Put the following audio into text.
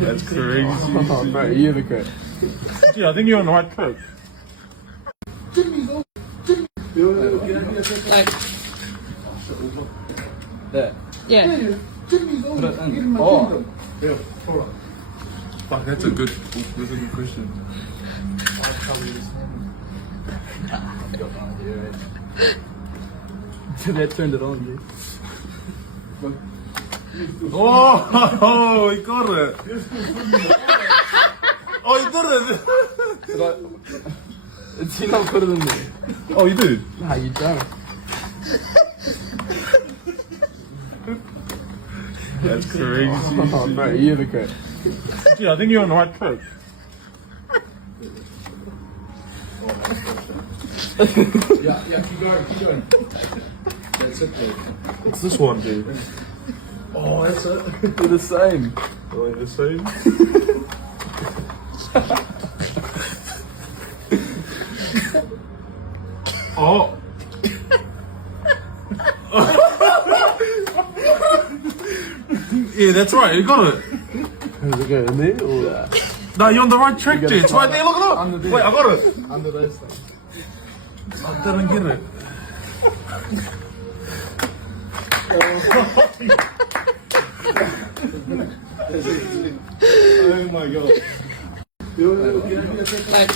That's crazy. Oh, bro, you're the good. Yeah, I think you're on the right track. Like, There. yeah. Put it in. Oh. Fuck, that's a good question. That turned it on, dude. Oh, he got it. Oh, he did it. Did you not put it in there? Oh, you did? Nah, you don't. That's crazy. Oh, bro, you're the good. Yeah, I think you're on the right track. Yeah, keep going. That's it, dude. What's this one, dude? Oh, that's it. They're the same. Oh, the same? Oh. Yeah, that's right. You got it. Does it go in there or? No, you're on the right track, You dude. It's right there. Look, look. Under there. Wait, I got it. Under those things. I didn't get it. Oh my god. Like,